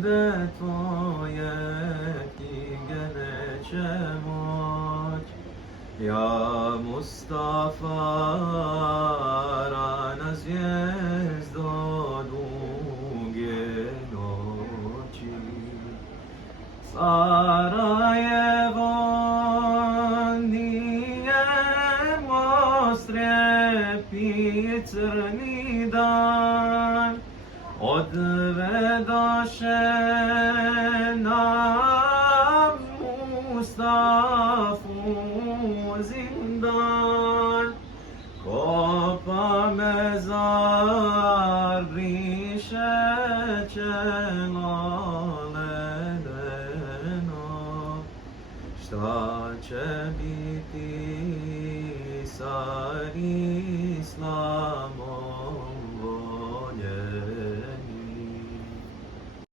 به تو یکی گله موج یا مصطفی ران از noći Sarajevo nije ostrijepi crni dan odvedoše nam Mustafu zindan kopa mezar brišeće ledeno šta će biti sa islamom